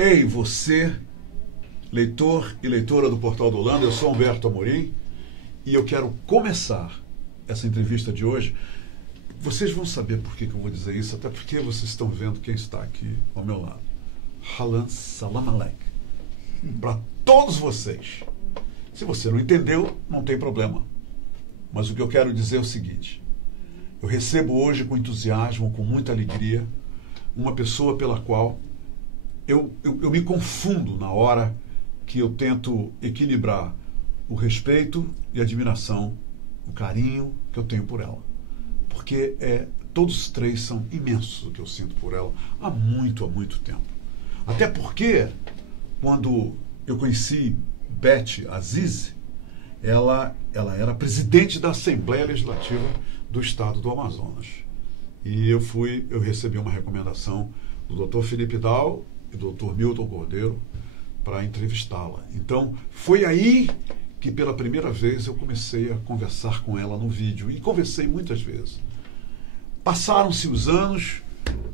Ei, você, leitor e leitora do Portal do Holanda, eu sou Humberto Amorim e eu quero começar essa entrevista de hoje. Vocês vão saber por que eu vou dizer isso, até porque vocês estão vendo quem está aqui ao meu lado. Halan Salam Aleik. Para todos vocês. Se você não entendeu, não tem problema. Mas o que eu quero dizer é o seguinte: eu recebo hoje com entusiasmo, com muita alegria, uma pessoa pela qual eu me confundo na hora que eu tento equilibrar o respeito e a admiração, o carinho que eu tenho por ela. Porque todos os três são imensos o que eu sinto por ela há muito tempo. Até porque, quando eu conheci Beth Azizi, ela era presidente da Assembleia Legislativa do Estado do Amazonas. E eu recebi uma recomendação do Dr. Felipe Dal e do Dr. Milton Cordeiro para entrevistá-la. Então, foi aí que pela primeira vez eu comecei a conversar com ela no vídeo. E conversei muitas vezes. Passaram-se os anos,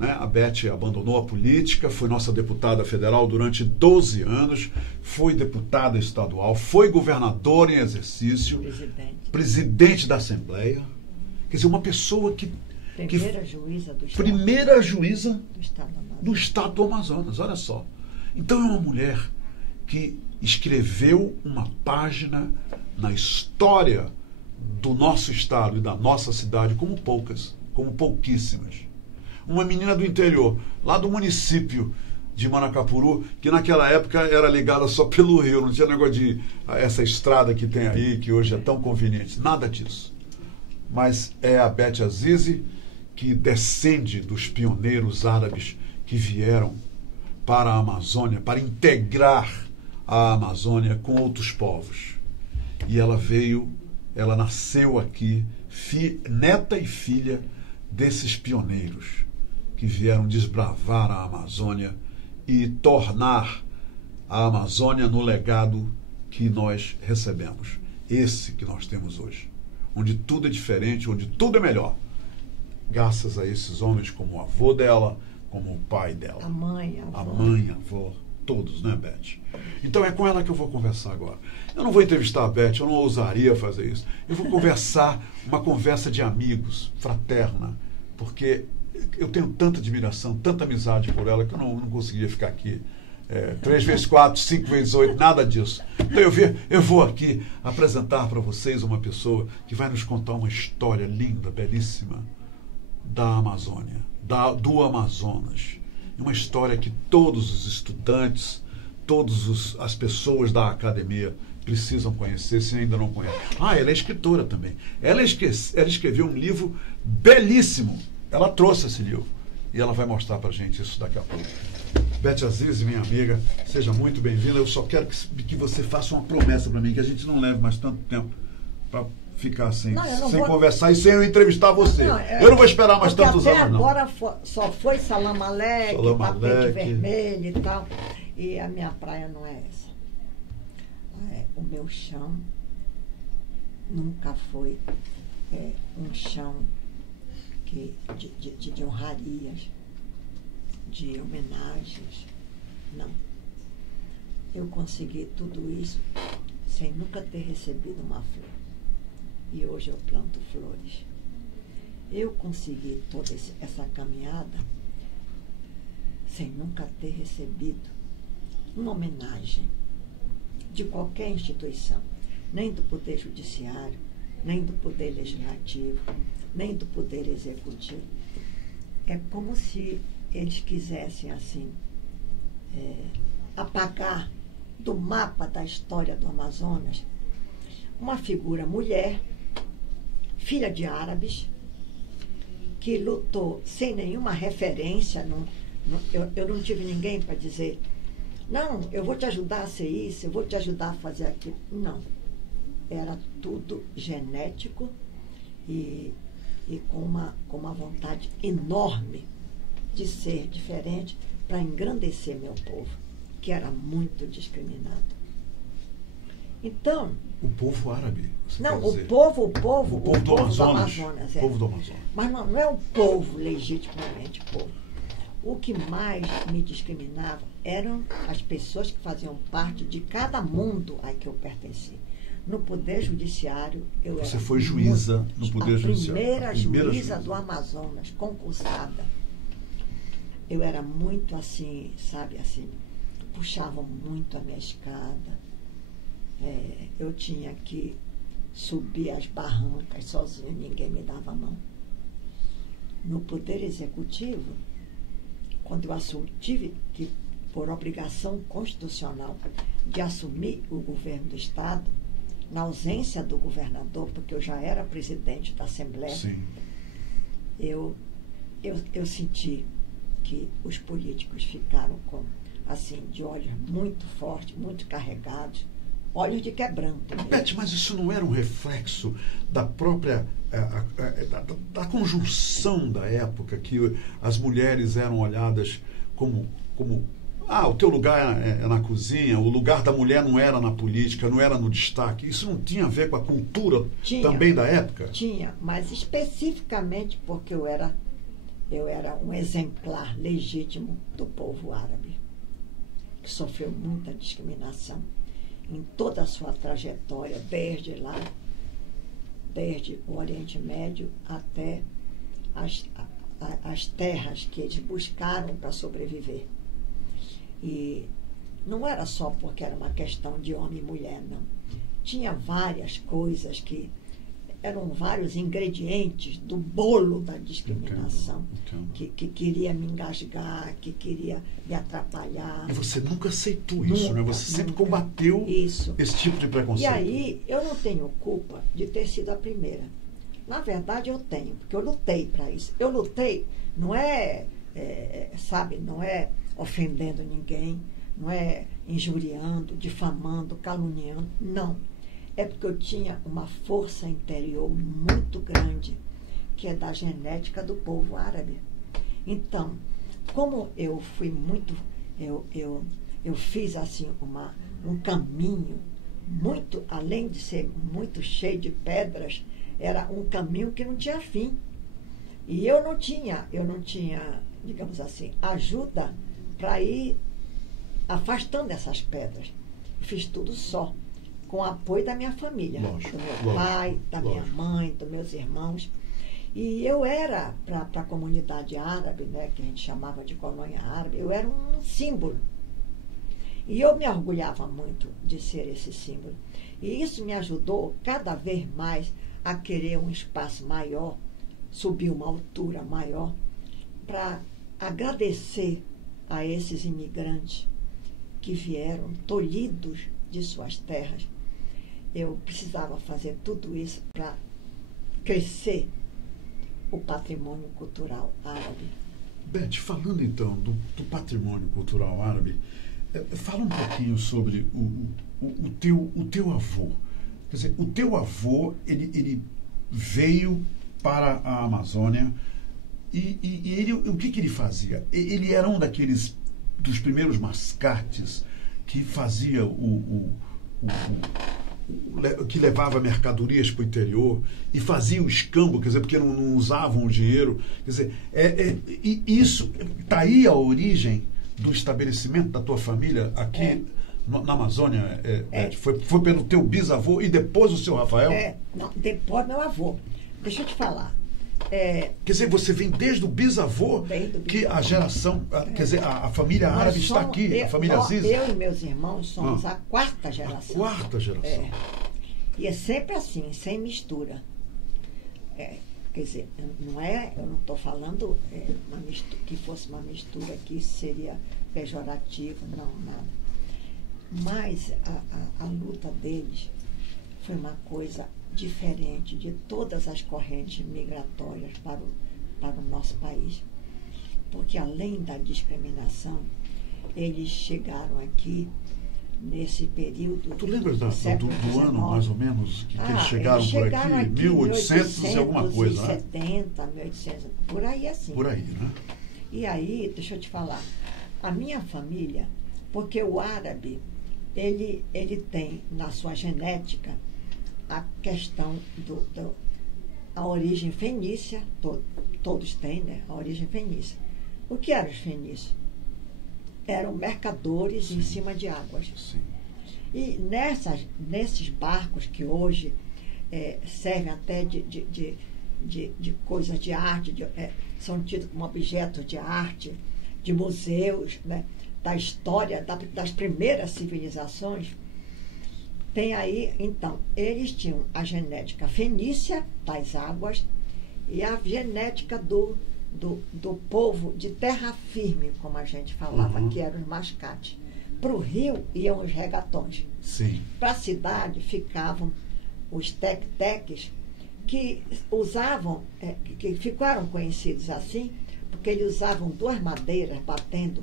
né? A Beth abandonou a política, foi nossa deputada federal durante 12 anos, foi deputada estadual, foi governadora em exercício, presidente da Assembleia. Quer dizer, uma pessoa que... Primeira juíza do Estado do Amazonas, olha só. Então é uma mulher que escreveu uma página na história do nosso estado e da nossa cidade como pouquíssimas. Uma menina do interior, lá do município de Manacapuru, que naquela época era ligada só pelo rio, não tinha negócio de essa estrada que tem aí, que hoje é tão conveniente, nada disso. Mas é a Beth Azizi que descende dos pioneiros árabes que vieram para a Amazônia, para integrar a Amazônia com outros povos. E ela nasceu aqui, neta e filha desses pioneiros que vieram desbravar a Amazônia e tornar a Amazônia no legado que nós recebemos. Esse que nós temos hoje. Onde tudo é diferente, onde tudo é melhor. Graças a esses homens, como o avô dela, como o pai dela. A mãe, a avó, todos, né, Beth? Então é com ela que eu vou conversar agora. Eu não vou entrevistar a Beth, eu não ousaria fazer isso. Eu vou conversar, uma conversa de amigos, fraterna, porque eu tenho tanta admiração, tanta amizade por ela, que eu não conseguiria ficar aqui 3 vezes 4, 5 vezes 8, nada disso. Então eu vou aqui apresentar para vocês uma pessoa que vai nos contar uma história linda, belíssima, da Amazônia, do Amazonas. Uma história que todos os estudantes, todas as pessoas da academia precisam conhecer, se ainda não conhecem. Ela é escritora também. Ela escreveu um livro belíssimo. Ela trouxe esse livro. E ela vai mostrar pra gente isso daqui a pouco. Beth Azizi, minha amiga, seja muito bem-vinda. Eu só quero que você faça uma promessa para mim, que a gente não leve mais tanto tempo para ficar sem conversar e sem eu entrevistar você. Eu não vou esperar mais tantos anos, não. Agora só foi Salam Aleik, tapete vermelho e tal. E a minha praia não é essa. O meu chão nunca foi um chão de honrarias, de homenagens. Não. Eu consegui tudo isso sem nunca ter recebido uma flor. E hoje eu planto flores. Eu consegui toda essa caminhada sem nunca ter recebido uma homenagem de qualquer instituição, nem do Poder Judiciário, nem do Poder Legislativo, nem do Poder Executivo. É como se eles quisessem, assim, apagar do mapa da história do Amazonas uma figura mulher, filha de árabes, que lutou sem nenhuma referência. Eu não tive ninguém para dizer, não, eu vou te ajudar a ser isso, eu vou te ajudar a fazer aquilo. Não. Era tudo genético e com uma vontade enorme de ser diferente para engrandecer meu povo, que era muito discriminado. Então... O povo árabe? Não, o povo do Amazonas. Amazonas. O povo do Amazonas. Mas não é um povo legitimamente povo. O que mais me discriminava eram as pessoas que faziam parte de cada mundo a que eu pertenci. No Poder Judiciário, eu era... Você foi juíza no Poder Judiciário. A primeira juíza do Amazonas, concursada. Eu era muito assim, sabe, assim, puxavam muito a minha escada. Eu tinha que subir as barrancas sozinha, ninguém me dava a mão. No Poder Executivo, quando eu tive que, por obrigação constitucional, de assumir o governo do Estado, na ausência do governador, porque eu já era presidente da Assembleia, Sim. eu senti que os políticos ficaram assim, de olhos muito fortes, muito carregados, olhos de quebranto. Beth, mas isso não era um reflexo da própria da conjunção da época, que as mulheres eram olhadas como o teu lugar é na cozinha, o lugar da mulher não era na política, não era no destaque. Isso não tinha a ver com a cultura também da época? Tinha, mas especificamente porque eu era um exemplar legítimo do povo árabe, que sofreu muita discriminação em toda a sua trajetória, desde o Oriente Médio até as terras que eles buscaram para sobreviver. E não era só porque era uma questão de homem e mulher, não. Tinha várias coisas que eram vários ingredientes do bolo da discriminação, que queria me engasgar, que queria me atrapalhar. E você nunca aceitou isso, né? Você sempre combateu esse tipo de preconceito. E aí, eu não tenho culpa de ter sido a primeira. Na verdade, eu tenho, porque eu lutei para isso. Eu lutei, não não é ofendendo ninguém, não é injuriando, difamando, caluniando, não. É porque eu tinha uma força interior muito grande, que é da genética do povo árabe. Então, como eu fui muito... Eu fiz assim um caminho muito, além de ser muito cheio de pedras, era um caminho que não tinha fim. E eu não tinha, digamos assim, ajuda para ir afastando essas pedras. Fiz tudo só, com o apoio da minha família, lógico, do meu pai, da minha mãe, dos meus irmãos. E eu era, para a comunidade árabe, né, que a gente chamava de colônia árabe, eu era um símbolo. E eu me orgulhava muito de ser esse símbolo. E isso me ajudou cada vez mais a querer um espaço maior, subir uma altura maior, para agradecer a esses imigrantes que vieram tolhidos de suas terras. Eu precisava fazer tudo isso para crescer o patrimônio cultural árabe. Beth, falando então do patrimônio cultural árabe, fala um pouquinho sobre o teu avô. Quer dizer, o teu avô, ele veio para a Amazônia e ele, o que ele fazia? Ele era um dos primeiros mascates que fazia que levava mercadorias para o interior e fazia o escambo, quer dizer, porque não usavam o dinheiro. Quer dizer, isso está aí a origem do estabelecimento da tua família aqui na Amazônia. Foi pelo teu bisavô e depois o seu Rafael? Não, depois meu avô. Deixa eu te falar. Quer dizer, você vem desde o bisavô, que a geração, quer dizer, a família árabe está aqui, a família Aziz. Eu e meus irmãos somos a quarta geração. A quarta geração. E é sempre assim, sem mistura. Quer dizer, eu não estou falando que fosse uma mistura que seria pejorativa, não, nada. Mas a luta deles foi uma coisa diferente de todas as correntes migratórias para o nosso país. Porque, além da discriminação, eles chegaram aqui nesse período... Tu lembras do ano, mais ou menos, que eles chegaram por aqui? 1800 e alguma coisa, né? 1870, 1800, por aí assim. Por aí, né? E aí, deixa eu te falar, a minha família, porque o árabe, ele tem na sua genética a questão a origem fenícia, todos têm, né? A origem fenícia. O que eram os fenícios? Eram mercadores em cima de águas. Sim. E nesses barcos que hoje servem até de coisas de arte, são tidos como objetos de arte, de museus, né, da história das primeiras civilizações, tem aí, então, eles tinham a genética fenícia das águas e a genética do povo de terra firme, como a gente falava, que eram os mascates. Para o rio iam os regatões. Para a cidade ficavam os tec-teques, que usavam, que ficaram conhecidos assim, porque eles usavam duas madeiras batendo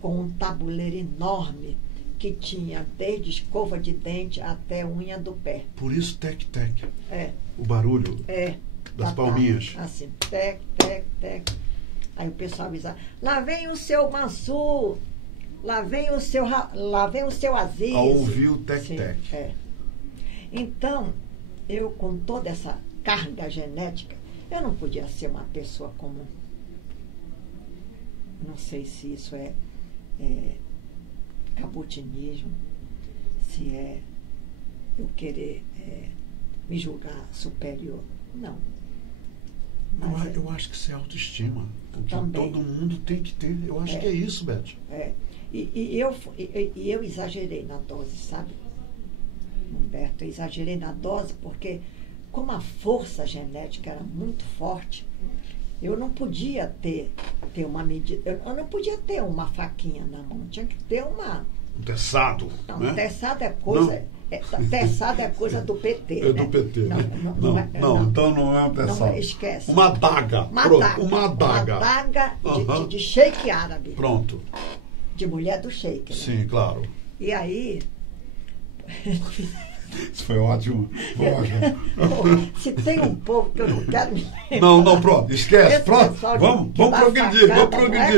com um tabuleiro enorme que tinha desde escova de dente até unha do pé. Por isso tec-tec. É. O barulho das palminhas. Assim, tec, tec, tec. Aí o pessoal avisava, lá vem o seu Mansur, lá vem o seu Aziz. Ao ouvir o tec-tec. Então, eu com toda essa carga genética, eu não podia ser uma pessoa comum. Não sei se isso é cabutinismo, se é eu querer me julgar superior. Não. Eu acho que isso é autoestima. O que também. Todo mundo tem que ter. Eu acho que é isso, Beth. E eu exagerei na dose, sabe, Humberto? Eu exagerei na dose porque, como a força genética era muito forte, eu não podia ter uma medida. Eu não podia ter uma faquinha na mão. Tinha que ter uma... Um teçado. Não, né? Teçado é coisa... teçado é coisa do PT. É do PT. Não, então não é um teçado. Não, esquece. Uma adaga. Uma adaga. Uma adaga de sheik árabe. Pronto. De mulher do sheik. Né? Sim, claro. E aí... Isso foi ótimo. Se tem um povo que eu não quero me lembrar. Não, pronto, esquece. Pronto. Vamos progredir,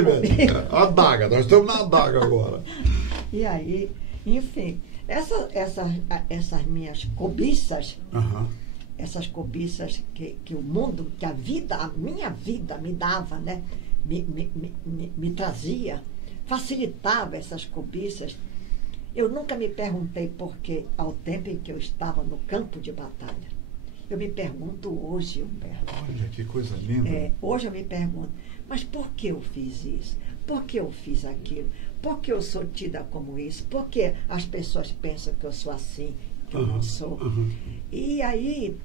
velho. Adaga, nós estamos na adaga agora. E aí, enfim, essas minhas cobiças, essas cobiças que o mundo, que a minha vida me dava, né? Me trazia, facilitava essas cobiças. Eu nunca me perguntei por que, ao tempo em que eu estava no campo de batalha. Eu me pergunto hoje, Humberto. Olha, que coisa linda. Hoje eu me pergunto, mas por que eu fiz isso? Por que eu fiz aquilo? Por que eu sou tida como isso? Por que as pessoas pensam que eu sou assim, que eu não sou? E aí,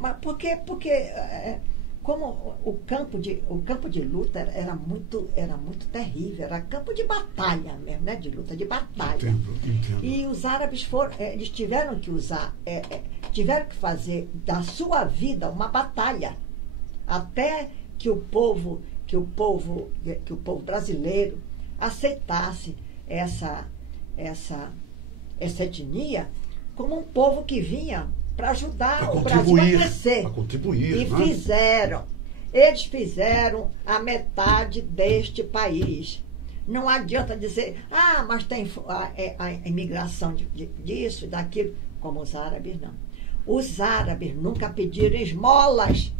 mas por quê? Porque como o campo de luta era muito terrível, era campo de batalha mesmo, né? De luta, de batalha. Entendo. E os árabes eles tiveram que usar, tiveram que fazer da sua vida uma batalha, até que o povo brasileiro aceitasse essa etnia como um povo que vinha para ajudar o Brasil a crescer. Para contribuir. E eles fizeram a metade deste país. Não adianta dizer, mas tem a imigração disso, daquilo, como os árabes, não. Os árabes nunca pediram esmolas,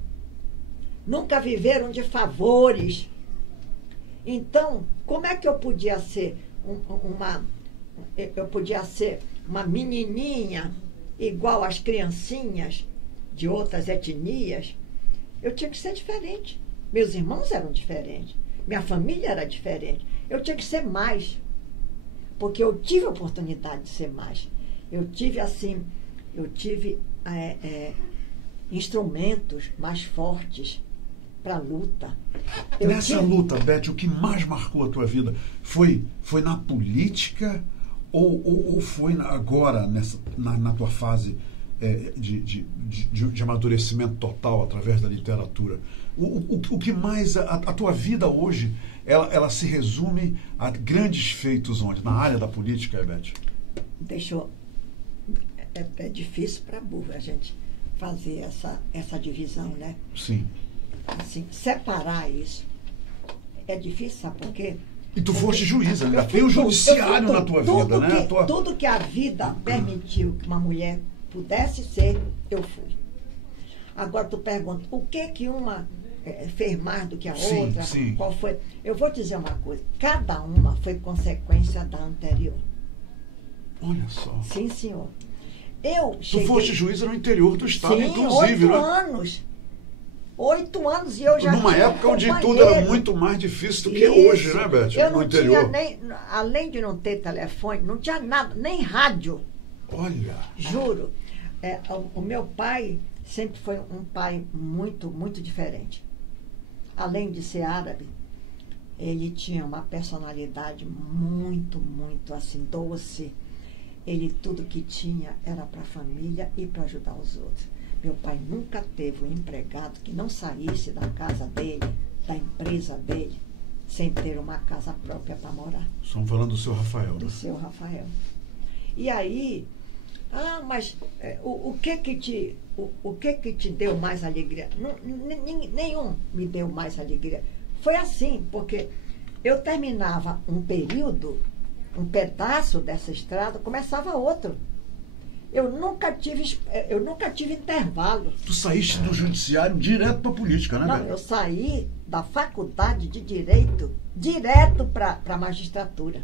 nunca viveram de favores. Então, como é que eu podia ser uma menininha igual às criancinhas de outras etnias? Eu tinha que ser diferente. Meus irmãos eram diferentes. Minha família era diferente. Eu tinha que ser mais. Porque eu tive a oportunidade de ser mais. Eu tive instrumentos mais fortes para a luta. Nessa luta, Beth, o que mais marcou a tua vida foi na política ou foi agora na tua fase de amadurecimento total através da literatura? O que mais a tua vida hoje ela se resume a grandes feitos onde? Na área da política, Beth? É difícil para burro a gente fazer essa divisão, né? Sim. Assim, separar isso é difícil, sabe por quê? E tu foste juíza, ainda tem o judiciário na tua vida, né? Tudo que a vida permitiu que uma mulher pudesse ser, eu fui. Agora tu pergunta, o que uma fez mais do que a Sim, outra, sim. qual foi. Eu vou dizer uma coisa, cada uma foi consequência da anterior. Olha só. Sim, senhor. Eu cheguei... Tu foste juíza no interior do estado, Sim, inclusive, 8 né? anos. 8 anos e eu já Numa tinha época onde tudo companheiro. era muito mais difícil do que Isso. hoje, né, Beth? Eu No não interior. tinha nem, além de não ter telefone, não tinha nada, nem rádio, Olha. juro. O meu pai sempre foi um pai muito, muito diferente. Além de ser árabe, ele tinha uma personalidade muito, muito assim, doce. Ele, tudo que tinha era para a família e para ajudar os outros. Meu pai nunca teve um empregado que não saísse da casa dele, da empresa dele, sem ter uma casa própria para morar. Estamos falando do seu Rafael, né? Do seu Rafael. E aí, mas o que que te deu mais alegria? Nenhum me deu mais alegria. Foi assim, porque eu terminava um período, um pedaço dessa estrada, começava outro. Eu nunca tive intervalo. Tu saíste do judiciário direto para a política, né, Não, Beth? eu saí da faculdade de Direito direto para a magistratura.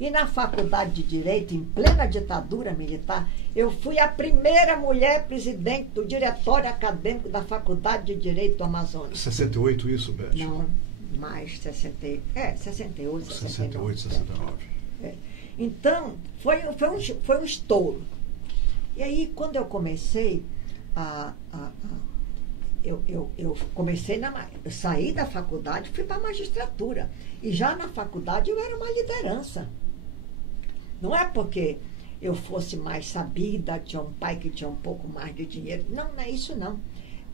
E na faculdade de Direito, em plena ditadura militar, eu fui a primeira mulher presidente do diretório acadêmico da Faculdade de Direito do Amazonas. 68 isso, Beth? Não, mais 68, 69. 69. Então, foi um estouro. E aí, quando eu comecei eu comecei eu saí da faculdade, fui para a magistratura. E já na faculdade eu era uma liderança. Não é porque eu fosse mais sabida, tinha um pai que tinha um pouco mais de dinheiro. Não, não é isso não.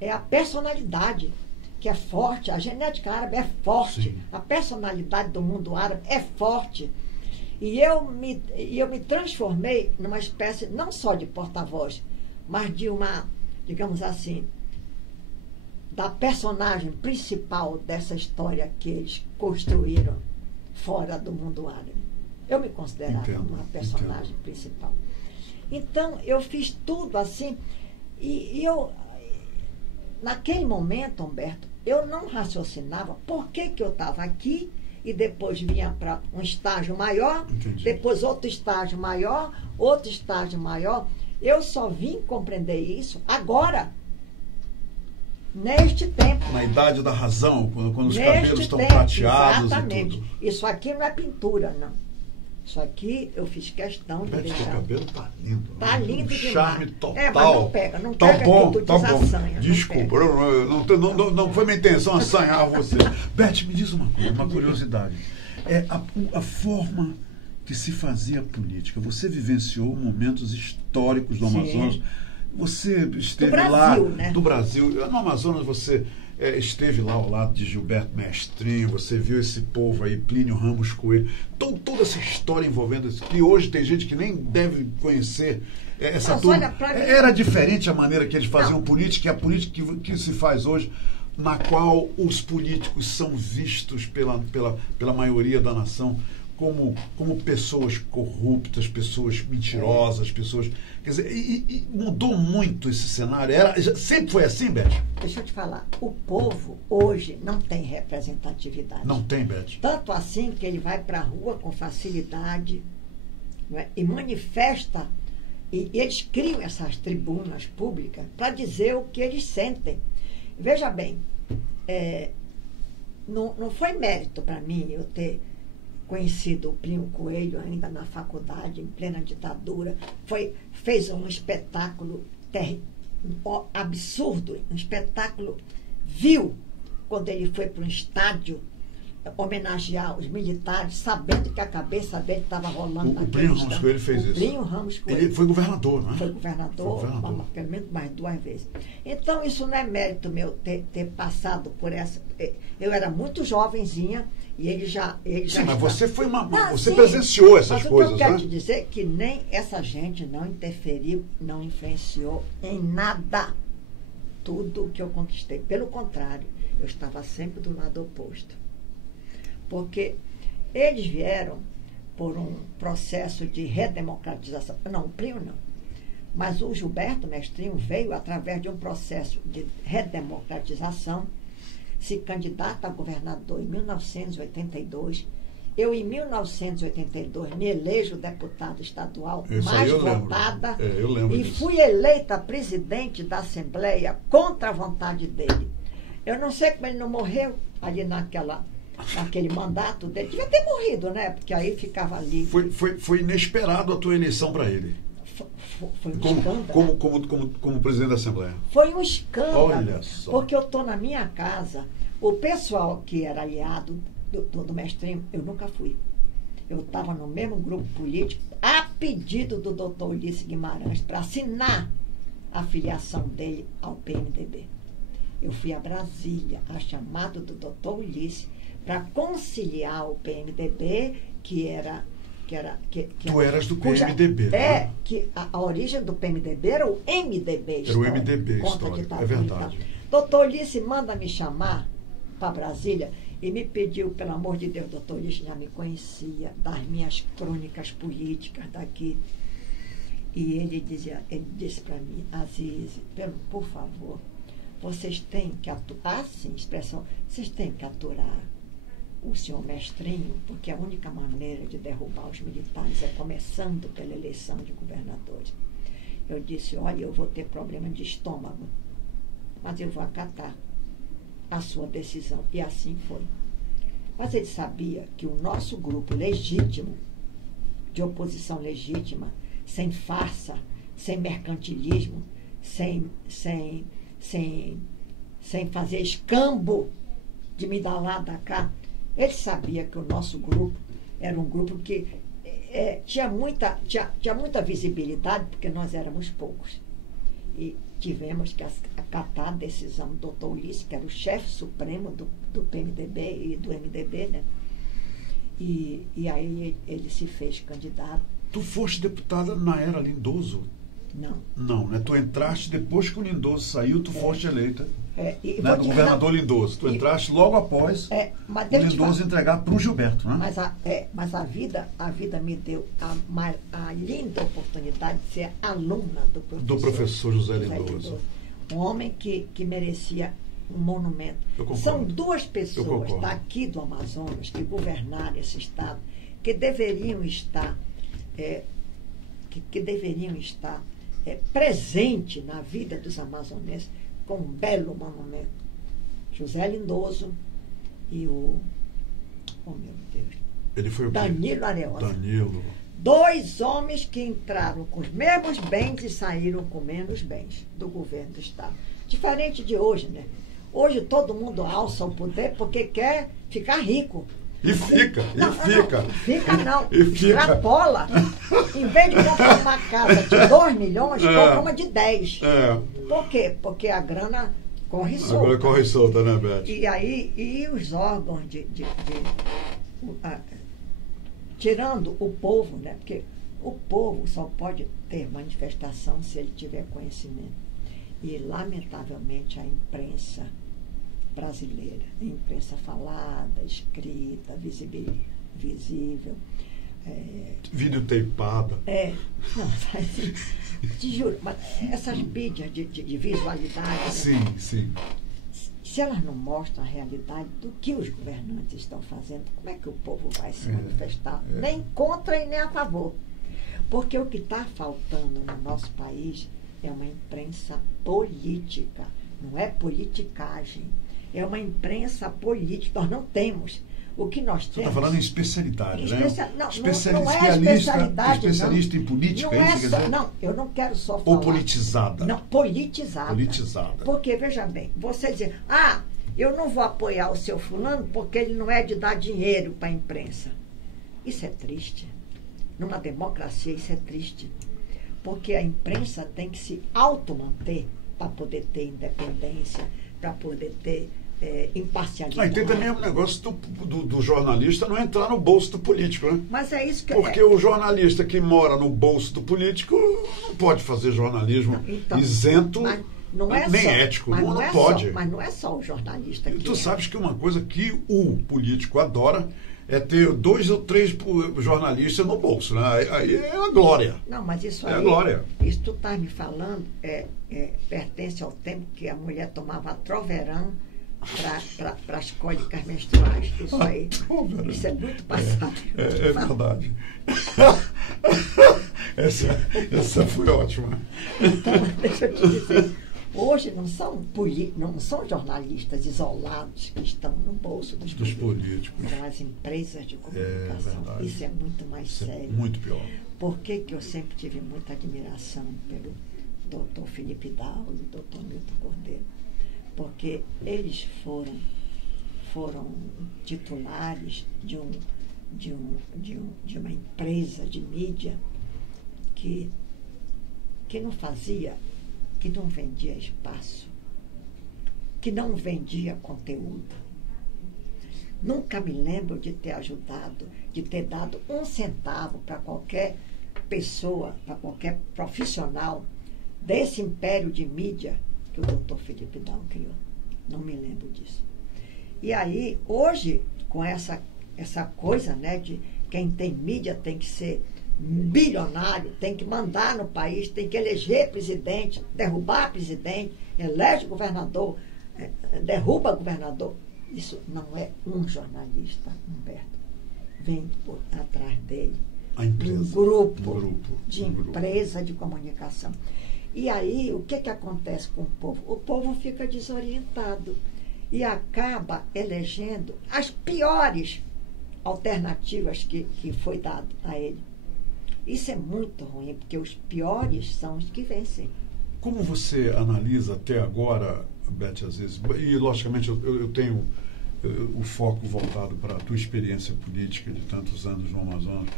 É a personalidade que é forte, a genética árabe é forte. Sim. A personalidade do mundo árabe é forte. E eu me transformei numa espécie, não só de porta-voz, mas de uma, digamos assim, da personagem principal dessa história que eles construíram fora do mundo árabe. Eu me considerava uma personagem principal. Então, eu fiz tudo assim, e eu, naquele momento, Humberto, eu não raciocinava por que eu estava aqui e depois vinha para um estágio maior, Entendi. Depois outro estágio maior. Eu só vim compreender isso agora, neste tempo. Na idade da razão, quando os Neste cabelos estão tempo, prateados exatamente. e tudo. Isso aqui não é pintura, não. Isso aqui eu fiz questão de Beth, deixar. teu cabelo tá lindo. Tá lindo um demais. charme total. Mas não pega, não tá pega bom, que tu tá diz bom. assanha, Desculpa, não foi minha intenção assanhar você. Beth, me diz uma coisa, uma curiosidade. A forma que se fazia política, você vivenciou momentos históricos do Amazonas. Você esteve do Brasil, lá, né? Do Brasil. No Amazonas você esteve lá ao lado de Gilberto Mestrinho, você viu esse povo aí, Plínio Ramos Coelho, toda essa história envolvendo isso, que hoje tem gente que nem deve conhecer essa Mas turma. olha, pra mim... Era diferente a maneira que eles faziam Não. política, e a política que se faz hoje, na qual os políticos são vistos pela maioria da nação como pessoas corruptas, pessoas mentirosas, pessoas... Quer dizer, e mudou muito esse cenário. Sempre foi assim, Beth? Deixa eu te falar, o povo hoje não tem representatividade. Não tem, Beth? Tanto assim que ele vai para a rua com facilidade, não é? E manifesta, e eles criam essas tribunas públicas para dizer o que eles sentem. Veja bem, não foi mérito para mim eu ter conhecido o Plínio Coelho ainda na faculdade, em plena ditadura. Fez um espetáculo absurdo, um espetáculo vil, quando ele foi para um estádio homenagear os militares, sabendo que a cabeça dele estava rolando. O Plínio Ramos Coelho fez isso. Plínio Ramos Coelho. Ele foi governador, não é? Foi governador. Pelo menos mais 2 vezes. Então, isso não é mérito meu ter passado por essa... Eu era muito jovenzinha e ele já Sim, mas você foi você sim, presenciou essas mas coisas, o que eu quero né? te dizer é que nem essa gente não interferiu, não influenciou em nada tudo o que eu conquistei. Pelo contrário, eu estava sempre do lado oposto. Porque eles vieram por um processo de redemocratização. Não, o Plínio não. Mas o Gilberto Mestrinho veio através de um processo de redemocratização se candidata a governador em 1982. Eu, em 1982, me elejo deputada estadual mais votada e fui eleita presidente da Assembleia contra a vontade dele. Eu não sei como ele não morreu ali naquele mandato dele. Devia ter morrido, né? Porque aí ficava ali. Foi inesperado a tua eleição para ele. Foi um escândalo. Como presidente da Assembleia. Foi um escândalo. Olha só. Porque eu estou na minha casa. O pessoal que era aliado do Mestrinho, eu nunca fui. Eu estava no mesmo grupo político, a pedido do doutor Ulisses Guimarães, para assinar a filiação dele ao PMDB. Eu fui a Brasília, a chamado do doutor Ulisses, para conciliar o PMDB, que era... Tu eras do PMDB, né? Que a origem do PMDB era o MDB histórico. Era o MDB histórico, é verdade. Doutor Ulisses manda me chamar para Brasília e me pediu, pelo amor de Deus, doutor Ulisses já me conhecia das minhas crônicas políticas daqui. E ele disse para mim, Aziz, por favor, vocês têm que aturar, vocês têm que aturar o senhor Mestrinho, porque a única maneira de derrubar os militares é começando pela eleição de governadores. Eu disse, olha, eu vou ter problema de estômago, mas eu vou acatar a sua decisão. E assim foi. Mas ele sabia que o nosso grupo legítimo, de oposição legítima, sem farsa, sem mercantilismo, sem fazer escambo de me dar lá, da cá, ele sabia que o nosso grupo era um grupo que tinha muita visibilidade, porque nós éramos poucos. E tivemos que acatar a decisão do doutor Ulisses, que era o chefe supremo do PMDB e do MDB, né? E aí ele se fez candidato. Tu foste deputada na era Lindoso? Não. Não, né? Tu entraste depois que o Lindoso saiu, tu foste eleita. Né? Do governador Lindoso. Tu entraste logo após o Lindoso entregar para o Gilberto, né? Mas a vida me deu a linda oportunidade de ser aluna do professor José Lindoso. Um homem que merecia um monumento. São duas pessoas daqui do Amazonas que governaram esse estado, que deveriam estar presente na vida dos amazonenses com um belo monumento. José Lindoso e oh meu Deus, ele foi Danilo Areosa. Danilo. Dois homens que entraram com os mesmos bens e saíram com menos bens do governo do estado. Diferente de hoje, né? Hoje todo mundo alça o poder porque quer ficar rico. E fica. Extrapola. Em vez de comprar uma casa de 2 milhões, compra uma de 10. Por quê? Porque a grana corre solta. Agora corre solta, né, Beth? E os órgãos tirando o povo, né? Porque o povo só pode ter manifestação se ele tiver conhecimento. E, lamentavelmente, a imprensa brasileira, a imprensa falada, escrita, visível. Videotapeada. Te juro, mas essas mídias de visualidade. Sim. Se elas não mostram a realidade do que os governantes estão fazendo, como é que o povo vai se manifestar? Nem contra e nem a favor. Porque o que está faltando no nosso país é uma imprensa política, não é politicagem. É uma imprensa política. Nós não temos. O que nós temos... Você está falando em especialidade, né? Não é especialidade. Especialista em política, não é isso que quer dizer? Não, eu não quero só falar. Ou politizada. Não, politizada. Politizada. Porque, veja bem, você dizer, eu não vou apoiar o seu fulano porque ele não é de dar dinheiro para a imprensa. Isso é triste. Numa democracia, isso é triste. Porque a imprensa tem que se automanter para poder ter independência, para poder ter imparcialidade. E tem também o negócio do jornalista não entrar no bolso do político, né? Mas é isso que Porque o jornalista que mora no bolso do político não pode fazer jornalismo isento, nem ético. Não pode. Mas não é só o jornalista que... Tu sabes que uma coisa que o político adora é ter 2 ou 3 jornalistas no bolso, né? Aí é a glória. Não, mas isso aí... É a glória. Isso tu tá me falando pertence ao tempo que a mulher tomava Troveran para as cólicas menstruais. Isso aí. Isso é muito passado. É verdade. Essa foi ótima. Então, deixa eu te dizer. Hoje não são jornalistas isolados que estão no bolso dos políticos. São as empresas de comunicação. Isso é muito mais sério. Muito pior. Por que eu sempre tive muita admiração pelo doutor Felipe Dal e doutor Milton Cordeiro? Porque eles foram titulares de uma empresa de mídia que não vendia espaço, que não vendia conteúdo. Nunca me lembro de ter ajudado, de ter dado um centavo para qualquer pessoa, para qualquer profissional desse império de mídia que o doutor Felipe Dal criou. Não me lembro disso. E aí, hoje, com essa coisa, né, de quem tem mídia tem que ser bilionário, tem que mandar no país, tem que eleger presidente, derrubar presidente, elege governador, derruba governador. Isso não é um jornalista, Humberto. Vem por atrás dele um grupo de empresa de comunicação. E aí, o que acontece com o povo? O povo fica desorientado e acaba elegendo as piores alternativas que foi dado a ele. Isso é muito ruim, porque os piores são os que vencem. Como você analisa até agora, Beth Aziz, e logicamente eu tenho o foco voltado para a tua experiência política de tantos anos no Amazonas,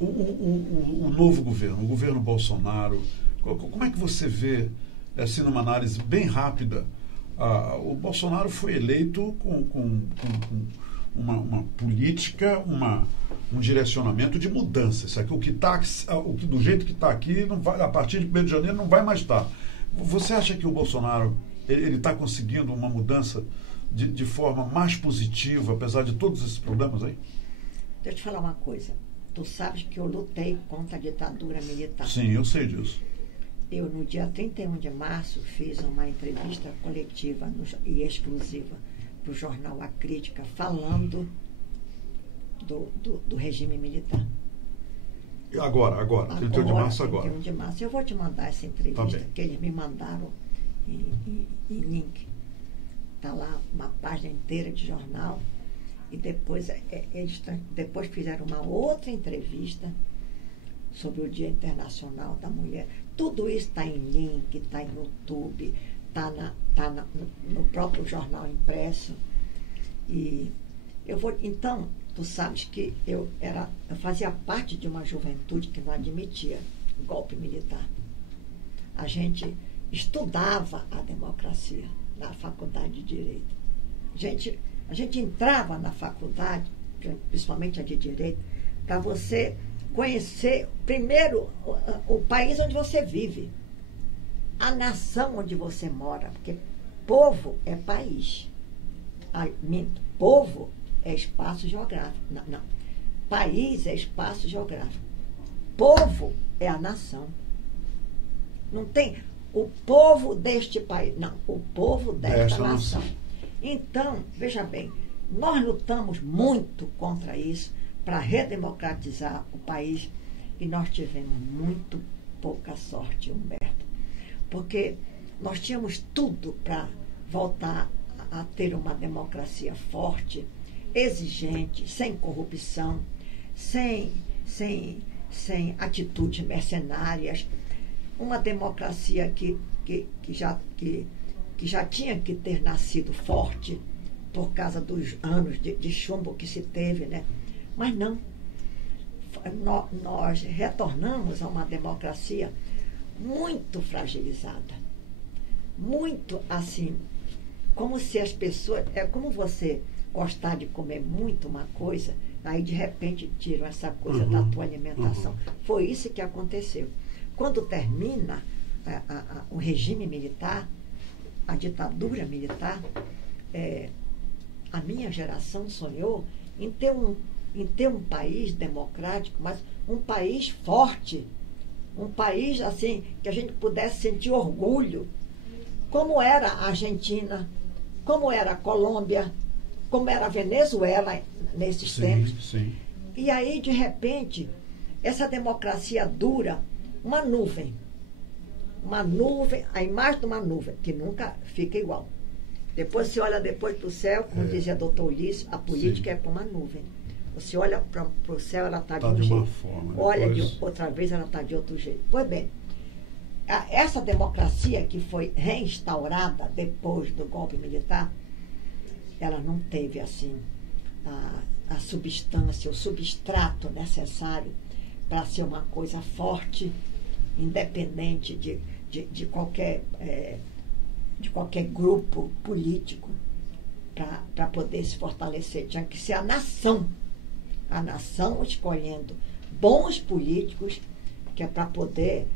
o novo governo, o governo Bolsonaro, como é que você vê, assim, numa análise bem rápida, o Bolsonaro foi eleito com uma política, um direcionamento de mudança. Isso aqui, do jeito que está aqui, não vai, a partir de 1º de janeiro não vai mais estar. Você acha que o Bolsonaro ele está conseguindo uma mudança de forma mais positiva, apesar de todos esses problemas aí? Deixa eu te falar uma coisa. Tu sabes que eu lutei contra a ditadura militar. Sim, eu sei disso. Eu, no dia 31 de março, fiz uma entrevista coletiva e exclusiva para o jornal A Crítica, falando do regime militar. Agora, 31 de março agora. 31 de março. Eu vou te mandar essa entrevista, que eles me mandaram em link. Está lá uma página inteira de jornal. E depois, eles depois fizeram uma outra entrevista sobre o Dia Internacional da Mulher. Tudo isso está em link, está em YouTube, está no próprio jornal impresso. E então, tu sabes que eu fazia parte de uma juventude que não admitia golpe militar. A gente estudava a democracia na faculdade de Direito. A gente entrava na faculdade, principalmente a de Direito, para você conhecer, primeiro, o país onde você vive, a nação onde você mora, porque povo é país. Minto, povo é espaço geográfico. Não. País é espaço geográfico. Povo é a nação. Não tem o povo deste país. Não, o povo desta nação. Então, veja bem, nós lutamos muito contra isso para redemocratizar o país e nós tivemos muito pouca sorte, Humberto, porque nós tínhamos tudo para voltar a ter uma democracia forte, exigente, sem corrupção, sem atitudes mercenárias, uma democracia que já tinha que ter nascido forte por causa dos anos de chumbo que se teve, né? Mas não. Nós retornamos a uma democracia muito fragilizada. Muito assim, como se as pessoas... É como você gostar de comer muito uma coisa, aí de repente tiram essa coisa da tua alimentação. Foi isso que aconteceu. Quando termina o regime militar, a ditadura militar, a minha geração sonhou em ter um país democrático, mas um país forte, um país assim que a gente pudesse sentir orgulho, como era a Argentina, como era a Colômbia, como era a Venezuela nesses tempos. Sim. E aí, de repente, essa democracia dura, uma nuvem, a imagem de uma nuvem, que nunca fica igual. Depois você olha depois para o céu, como dizia doutor Ulisses, a política é como uma nuvem. Você olha para o céu, ela está de um jeito. Forma, olha outra vez, ela está de outro jeito. Pois bem, essa democracia que foi reinstaurada depois do golpe militar, ela não teve assim a substância, o substrato necessário para ser uma coisa forte, independente de qualquer grupo político, para poder se fortalecer. Tinha que ser a nação escolhendo bons políticos, que é para poder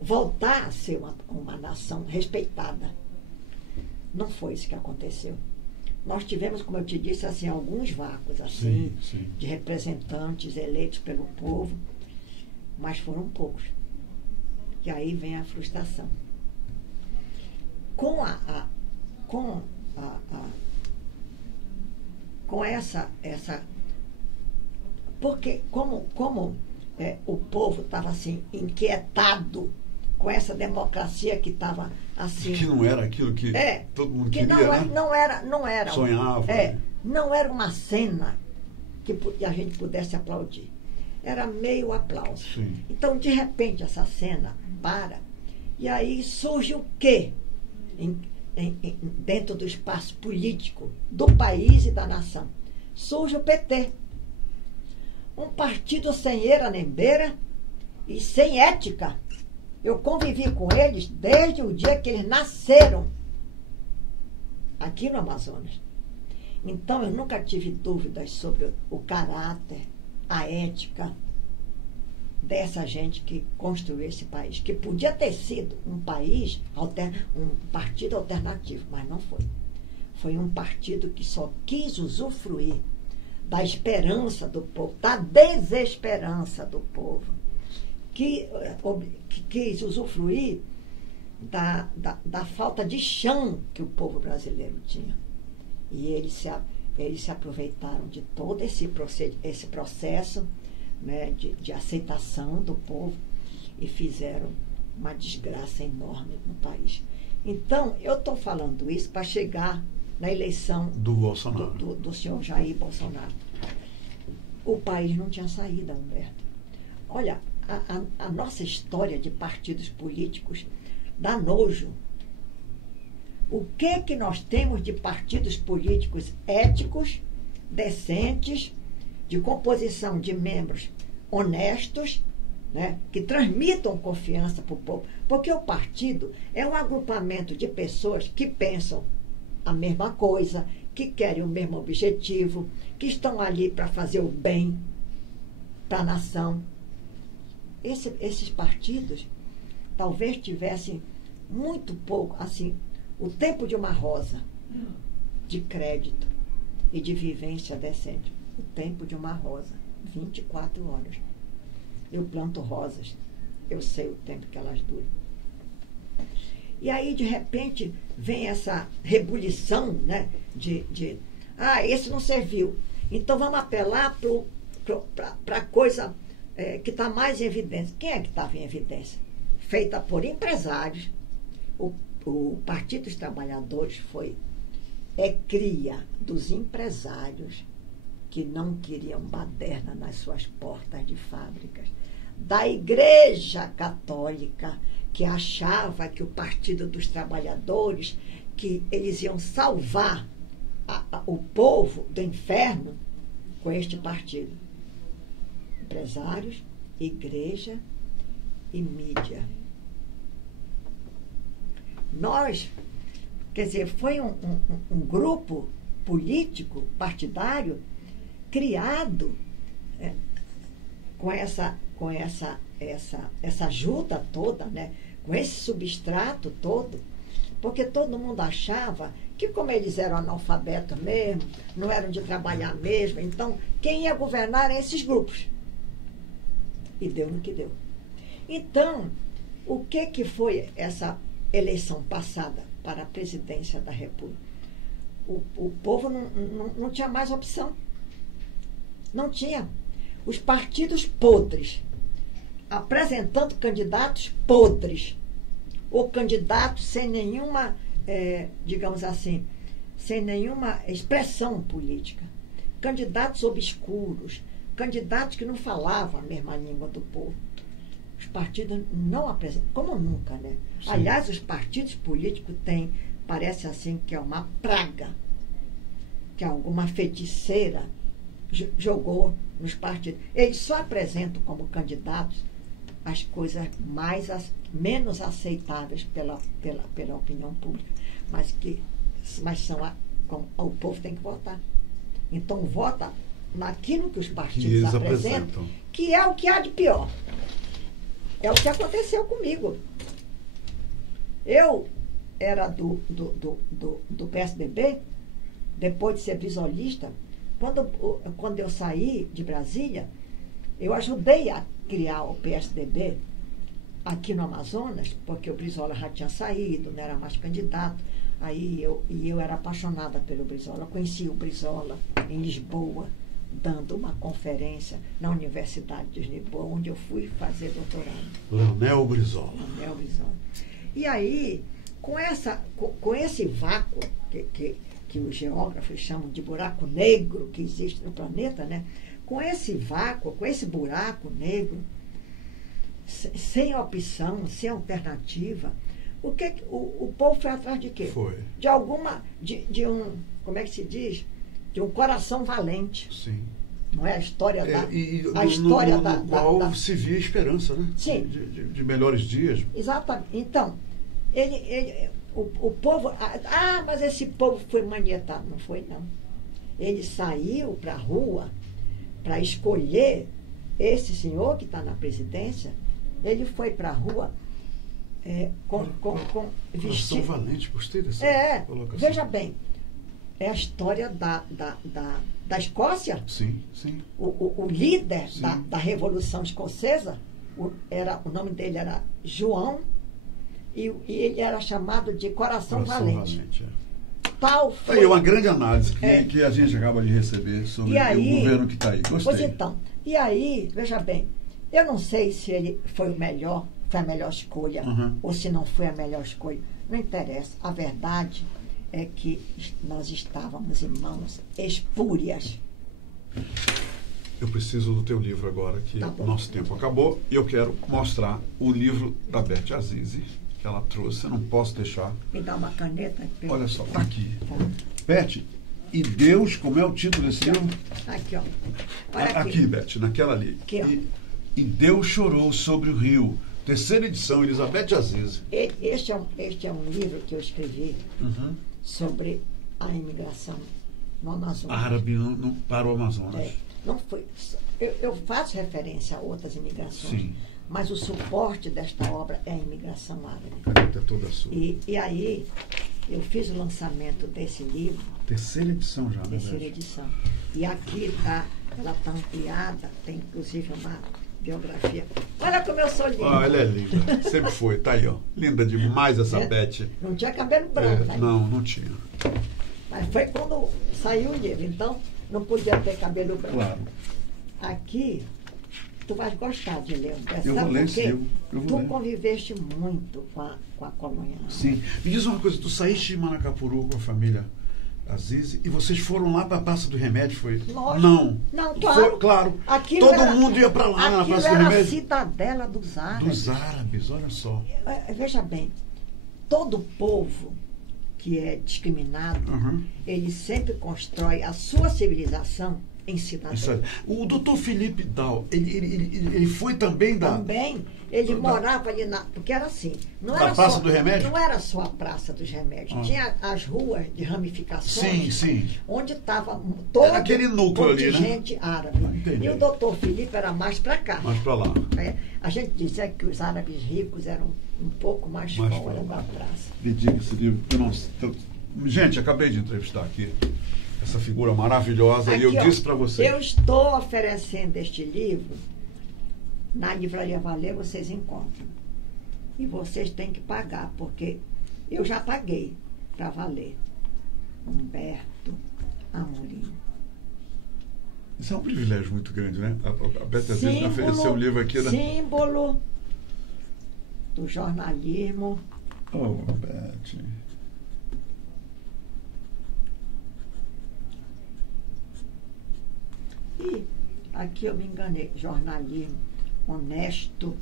voltar a ser uma nação respeitada. Não foi isso que aconteceu. Nós tivemos, como eu te disse, assim, alguns vácuos assim, sim. de representantes eleitos pelo povo, mas foram poucos. E aí vem a frustração. Com essa porque como o povo estava assim inquietado com essa democracia que estava assim, que não era aquilo que todo mundo que queria, não era sonhava, não era uma cena que a gente pudesse aplaudir, era meio aplauso. Sim. Então, de repente, essa cena para e aí surge o quê dentro do espaço político do país e da nação? Surge o PT, um partido sem eira nem beira e sem ética. Eu convivi com eles desde o dia que eles nasceram aqui no Amazonas. Então, eu nunca tive dúvidas sobre o caráter, a ética dessa gente que construiu esse país, que podia ter sido um país, um partido alternativo, mas não foi. Foi um partido que só quis usufruir da esperança do povo, da desesperança do povo, que quis usufruir da falta de chão que o povo brasileiro tinha. E eles se aproveitaram de todo esse processo, né, de aceitação do povo e fizeram uma desgraça enorme no país. Então, eu estou falando isso para chegar na eleição do Bolsonaro, do senhor Jair Bolsonaro. O país não tinha saída, Humberto. Olha, a nossa história de partidos políticos dá nojo. O que nós temos de partidos políticos éticos, decentes, de composição de membros honestos, né, que transmitam confiança para o povo? Porque o partido é um agrupamento de pessoas que pensam a mesma coisa, que querem o mesmo objetivo, que estão ali para fazer o bem para a nação. Esses partidos talvez tivessem muito pouco, assim, o tempo de uma rosa, de crédito e de vivência decente. O tempo de uma rosa, 24 horas. Eu planto rosas, eu sei o tempo que elas duram. E aí, de repente, vem essa rebulição, né, esse não serviu. Então, vamos apelar para a coisa que está mais em evidência. Quem é que estava em evidência? Feita por empresários. O Partido dos Trabalhadores cria dos empresários que não queriam baderna nas suas portas de fábricas, da Igreja Católica, que achava que o Partido dos Trabalhadores, que eles iam salvar o povo do inferno com este partido. Empresários, igreja e mídia. Foi um grupo político, partidário, criado com essa ajuda toda, né? Com esse substrato todo, porque todo mundo achava que, como eles eram analfabetos mesmo, não eram de trabalhar mesmo, então quem ia governar eram esses grupos. E deu no que deu. Então, o que foi essa eleição passada para a presidência da República? o povo não tinha mais opção. Não tinha. Os partidos podres, apresentando candidatos podres, ou candidatos sem nenhuma, digamos assim, sem nenhuma expressão política. Candidatos obscuros, candidatos que não falavam a mesma língua do povo. Os partidos não apresentam, como nunca, né? Sim. Aliás, os partidos políticos têm, parece assim, que é uma praga, que alguma feiticeira jogou nos partidos. Eles só apresentam como candidatos as coisas menos aceitáveis pela opinião pública, mas são o povo tem que votar. Então vota naquilo que os partidos apresentam, que é o que há de pior. É o que aconteceu comigo. Eu era do PSDB, depois de ser brisolista. Quando eu saí de Brasília, eu ajudei a criar o PSDB aqui no Amazonas, porque o Brizola já tinha saído, não era mais candidato. Aí eu era apaixonada pelo Brizola. Eu conheci o Brizola em Lisboa, dando uma conferência na Universidade de Lisboa, onde eu fui fazer doutorado. Leonel Brizola. Leonel Brizola. E aí, com esse vácuo que os geógrafos chamam de buraco negro que existe no planeta, né? Com esse vácuo, com esse buraco negro, sem opção, sem alternativa, o povo foi atrás de quê? Foi. De um, como é que se diz? De um coração valente. Sim. Não é a história no qual se via esperança, né? Sim. De melhores dias. Exatamente. Então, o povo... mas esse povo foi manietado. Não foi, não. Ele saiu para a rua para escolher esse senhor que está na presidência. Ele foi para a rua com vestido... valente, gostei dessa colocação. Veja bem, é a história da Escócia. Sim, sim. O líder da Revolução Escocesa, o nome dele era João, e ele era chamado de Coração Valente. Tal foi... Aí uma grande análise que a gente acaba de receber sobre o governo que está aí. Gostei. Pois então, e aí, veja bem, eu não sei se ele foi a melhor escolha, ou se não foi a melhor escolha. Não interessa. A verdade é que nós estávamos em mãos espúrias. Eu preciso do teu livro agora, que o nosso tempo acabou, e eu quero mostrar o livro da Beth Azizi, que ela trouxe. Eu não posso deixar. Me dá uma caneta. Olha só, tá aqui. Beth, e Deus, como é o título desse livro? Aqui, ó. Olha aqui, Beth, naquela ali. Aqui, ó. E Deus chorou sobre o rio. Terceira edição, Elizabeth Azizi. Este é um livro que eu escrevi sobre a imigração no Amazonas. Árabe para o Amazonas. Não foi, eu faço referência a outras imigrações, sim, mas o suporte desta obra é a imigração árabe. É toda sua. E aí, eu fiz o lançamento desse livro. Terceira edição já, né? Terceira edição. E aqui ela está ampliada, tem inclusive uma biografia. Olha como eu sou linda. Ela é linda. Sempre foi. Tá aí, ó. Linda demais essa Beth. Não tinha cabelo branco, né? Não tinha. Mas foi quando saiu o livro. Então, não podia ter cabelo branco. Claro. Aqui, tu vais gostar de ler. Eu vou ler esse livro. Tu conviveste muito com a colônia. Sim. Me diz uma coisa. Tu saíste de Manacapuru com a família Azizi, e vocês foram lá para a Praça do Remédio, foi? Lógico. Não, claro. Claro. Todo mundo ia para lá na Praça do Remédio. Era a cidadela dos árabes. Dos árabes, olha só. Veja bem, todo povo que é discriminado, ele sempre constrói a sua civilização em cidadela. O doutor Felipe Dal, ele foi também da... Também. Ele morava ali porque era assim. Não era Praça do Remédio? Não era só a Praça dos Remédios. Tinha as ruas de ramificações. Sim. Onde estava todo aquele núcleo ali, né? Gente árabe. E o doutor Felipe era mais para cá. Mais para lá. A gente dizia que os árabes ricos eram um pouco mais fora da praça. Me diga esse livro. Gente, acabei de entrevistar aqui essa figura maravilhosa, aqui, e eu disse para vocês. Eu estou oferecendo este livro. Na Livraria Valer vocês encontram. E vocês têm que pagar, porque eu já paguei para Valer. Humberto Amorim. Isso é um privilégio muito grande, né? A Beth às vezes me ofereceu um livro aqui, né? Símbolo do jornalismo. Oh, Beth. E aqui eu me enganei. Jornalismo honesto.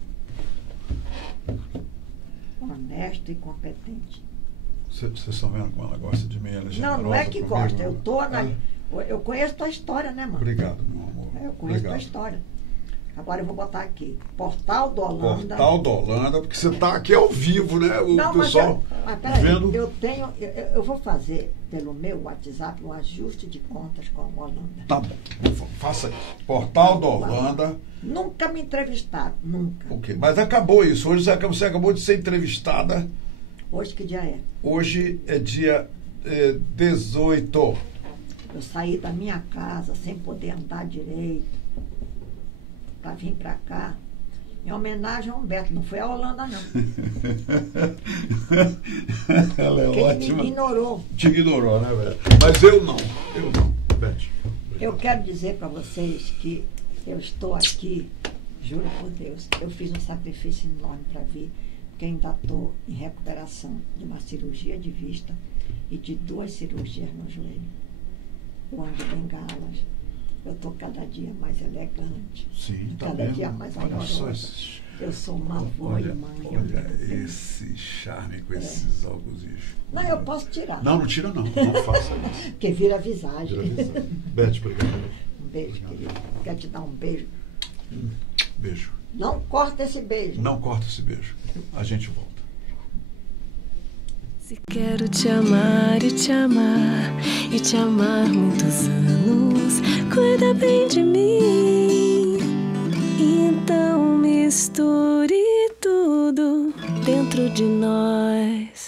Honesto e competente. Vocês estão vendo como ela gosta de mim? Ela é generosa Não é que comigo, gosta. né? Eu conheço tua história, né, mano? Obrigado, meu amor. Eu conheço tua história. Agora eu vou botar aqui. Portal do Holanda. Portal do Holanda, porque você está aqui ao vivo, né? O Não, pessoal mas peraí, vendo. eu vou fazer pelo meu WhatsApp um ajuste de contas com a Holanda. Tá bom, faça isso. Portal do Holanda. Nunca me entrevistaram, nunca. Ok, mas acabou isso. Hoje você acabou de ser entrevistada. Hoje que dia é? Hoje é dia 18. Eu saí da minha casa sem poder andar direito para vir para cá. Em homenagem a Humberto, não foi a Holanda, não. Ela é Porque ótima. ele me ignorou. Te ignorou, né, velho? Mas eu não, Beth. Eu quero dizer para vocês que eu estou aqui, juro por Deus, eu fiz um sacrifício enorme para vir, porque ainda estou em recuperação de uma cirurgia de vista e de 2 cirurgias no joelho. Eu ando de bengalas. Eu estou cada dia mais elegante. Sim, tá cada vendo? dia mais Olha só amorosa. Eu sou uma avó e mãe. Olha esse charme com esses óculos. Não, eu posso tirar. Não tira não. Não faça isso. Porque vira visagem. Beth, obrigado. Um beijo, querido. Quero te dar um beijo. Beijo. Não corta esse beijo. Não corta esse beijo. A gente volta. Se quero te amar e te amar e te amar muitos anos, cuida bem de mim. Então misture tudo dentro de nós.